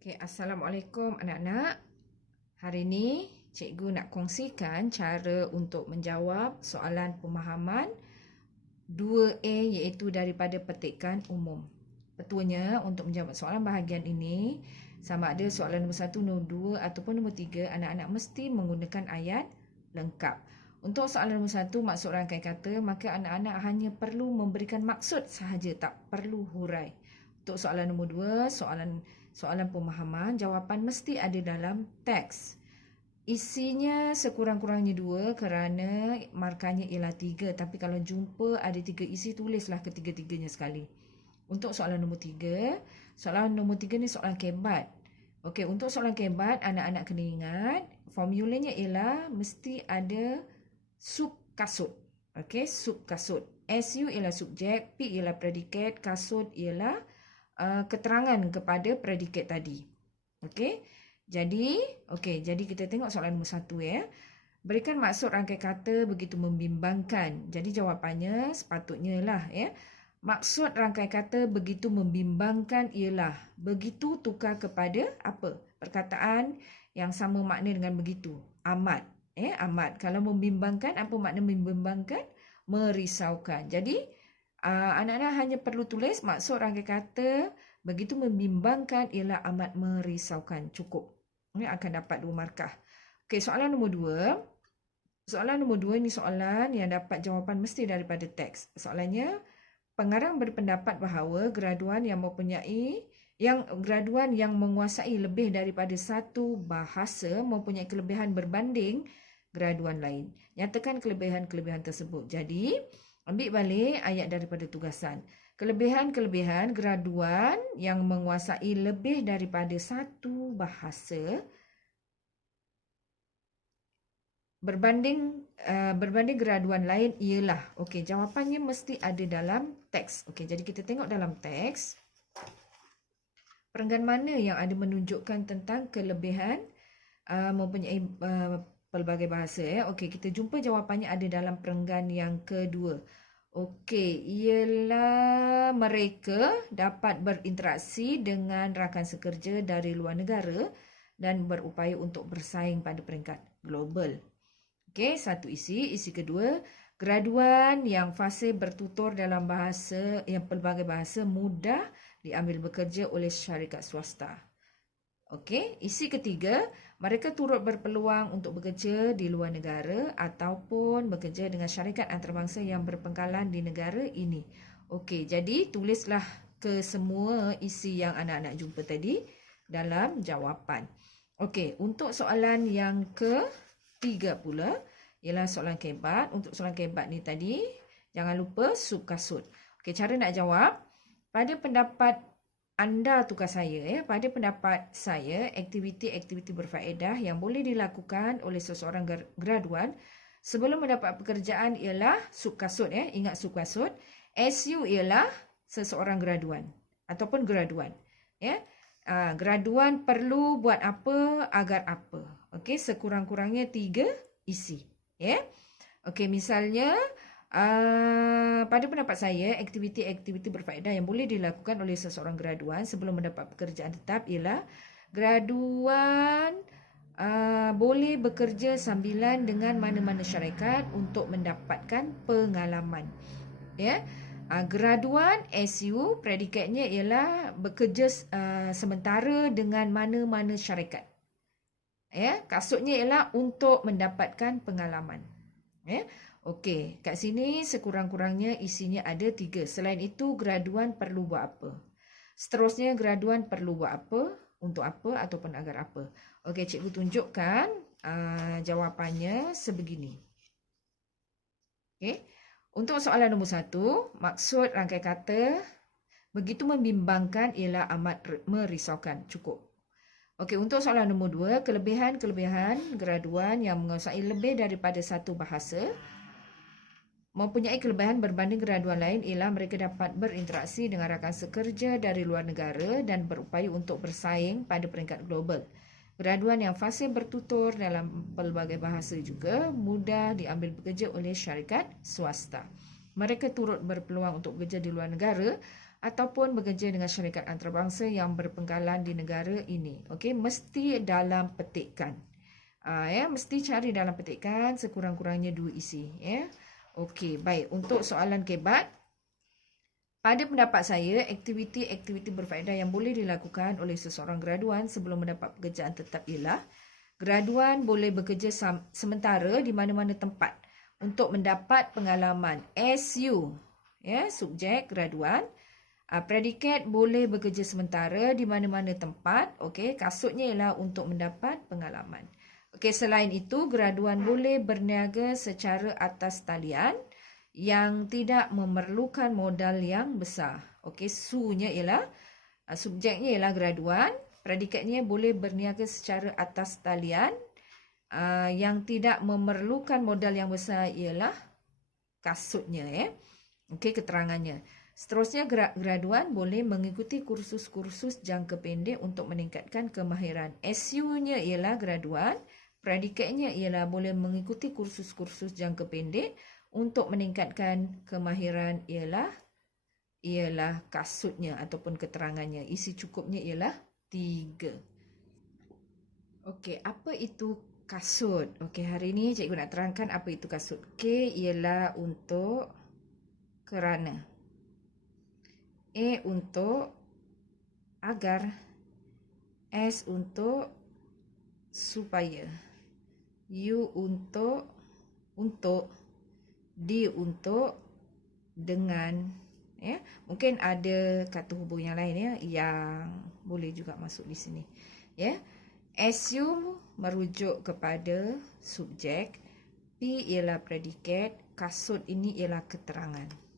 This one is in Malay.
Okay, Assalamualaikum anak-anak. Hari ini cikgu nak kongsikan cara untuk menjawab soalan pemahaman 2A iaitu daripada petikan umum. Betulnya untuk menjawab soalan bahagian ini, sama ada soalan nombor 1, nombor 2 ataupun nombor 3, anak-anak mesti menggunakan ayat lengkap. Untuk soalan nombor 1, maksud rangkai kata, maka anak-anak hanya perlu memberikan maksud sahaja, tak perlu hurai. Untuk soalan nombor 2, soalan pemahaman, jawapan mesti ada dalam teks. Isinya sekurang-kurangnya 2 kerana markahnya ialah 3. Tapi kalau jumpa ada 3 isi, tulislah ketiga-tiganya sekali. Untuk soalan nombor 3 ni soalan kebat. Okey, untuk soalan kebat, anak-anak kena ingat, formulanya ialah mesti ada sub kasut. Okey, sub kasut. SU ialah subjek, P ialah predikat, kasut ialah keterangan kepada predikat tadi. Okey. Jadi kita tengok soalan nombor 1 ya. Berikan maksud rangkai kata begitu membimbangkan. Jadi jawapannya sepatutnya lah ya. Maksud rangkai kata begitu membimbangkan ialah begitu tukar kepada apa? Perkataan yang sama makna dengan begitu. Amat. Amat. Kalau membimbangkan, apa makna membimbangkan? Merisaukan. Jadi anak-anak hanya perlu tulis maksud rangkai kata begitu membimbangkan ialah amat merisaukan. Cukup. Ini akan dapat 2 markah. Okey, soalan nombor 2. Soalan nombor 2 ni soalan yang dapat jawapan mesti daripada teks. Soalannya, pengarang berpendapat bahawa graduan yang menguasai lebih daripada satu bahasa mempunyai kelebihan berbanding graduan lain. Nyatakan kelebihan-kelebihan tersebut. Jadi, ambil balik ayat daripada tugasan. Kelebihan-kelebihan graduan yang menguasai lebih daripada satu bahasa berbanding graduan lain ialah. Okey, jawapannya mesti ada dalam teks. Okey, jadi kita tengok dalam teks. Perenggan mana yang ada menunjukkan tentang kelebihan mempunyai pelbagai bahasa ya. Okey, kita jumpa jawapannya ada dalam perenggan yang kedua. Okey, ialah mereka dapat berinteraksi dengan rakan sekerja dari luar negara dan berupaya untuk bersaing pada peringkat global. Okey, satu isi. Isi kedua, graduan yang fasih bertutur dalam pelbagai bahasa mudah diambil bekerja oleh syarikat swasta. Okey, isi ketiga, mereka turut berpeluang untuk bekerja di luar negara ataupun bekerja dengan syarikat antarabangsa yang berpangkalan di negara ini. Okey, jadi tulislah ke semua isi yang anak-anak jumpa tadi dalam jawapan. Okey, untuk soalan yang ketiga pula ialah soalan kebat. Untuk soalan kebat ni tadi, jangan lupa sub kasut. Okey, cara nak jawab. Pada pendapat anda tukar saya, pada pendapat saya, aktiviti-aktiviti berfaedah yang boleh dilakukan oleh seseorang graduan sebelum mendapat pekerjaan ialah sub kasut. Ingat sub kasut. SU ialah seseorang graduan ataupun graduan. Graduan perlu buat apa, agar apa. Okey, sekurang-kurangnya 3 isi. Okey, misalnya pada pendapat saya, aktiviti-aktiviti berfaedah yang boleh dilakukan oleh seseorang graduan sebelum mendapat pekerjaan tetap ialah graduan boleh bekerja sambilan dengan mana-mana syarikat untuk mendapatkan pengalaman. Graduan SU predikatnya ialah bekerja sementara dengan mana-mana syarikat. Kasutnya ialah untuk mendapatkan pengalaman. Okey, kat sini sekurang-kurangnya isinya ada 3. Selain itu, graduan perlu buat apa? Seterusnya, graduan perlu buat apa, untuk apa ataupun agar apa. Okey, cikgu tunjukkan jawapannya sebegini. Okey, untuk soalan nombor 1, maksud rangkai kata begitu membimbangkan ialah amat merisaukan. Cukup. Okey, untuk soalan nombor 2, kelebihan-kelebihan graduan yang menguasai lebih daripada satu bahasa mempunyai kelebihan berbanding graduan lain ialah mereka dapat berinteraksi dengan rakan sekerja dari luar negara dan berupaya untuk bersaing pada peringkat global. Graduan yang fasih bertutur dalam pelbagai bahasa juga mudah diambil bekerja oleh syarikat swasta. Mereka turut berpeluang untuk bekerja di luar negara ataupun bekerja dengan syarikat antarabangsa yang berpenggalan di negara ini. Okey, mesti dalam petikan. Mesti cari dalam petikan sekurang-kurangnya 2 isi. Okey, baik. Untuk soalan kebat, pada pendapat saya, aktiviti-aktiviti berfaedah yang boleh dilakukan oleh seseorang graduan sebelum mendapat pekerjaan tetap ialah graduan boleh bekerja sementara di mana-mana tempat untuk mendapat pengalaman. SU, subjek graduan. Predikat boleh bekerja sementara di mana-mana tempat. Okey, kasutnya ialah untuk mendapat pengalaman. Okey, selain itu, graduan boleh berniaga secara atas talian yang tidak memerlukan modal yang besar. Okey, SU-nya ialah, subjeknya ialah graduan. Predikatnya boleh berniaga secara atas talian yang tidak memerlukan modal yang besar ialah kasutnya. Okey, keterangannya. Seterusnya, graduan boleh mengikuti kursus-kursus jangka pendek untuk meningkatkan kemahiran. SU-nya ialah graduan. Predikatnya ialah boleh mengikuti kursus-kursus jangka pendek untuk meningkatkan kemahiran ialah kasutnya ataupun keterangannya. Isi cukupnya ialah 3. Okey, apa itu kasut? Okey, hari ini cikgu nak terangkan apa itu kasut. K ialah untuk kerana. A untuk agar. S untuk supaya. U untuk D untuk dengan. Mungkin ada kata hubung yang lain yang boleh juga masuk di sini. SU merujuk kepada subjek, P ialah predikat, kasut ini ialah keterangan.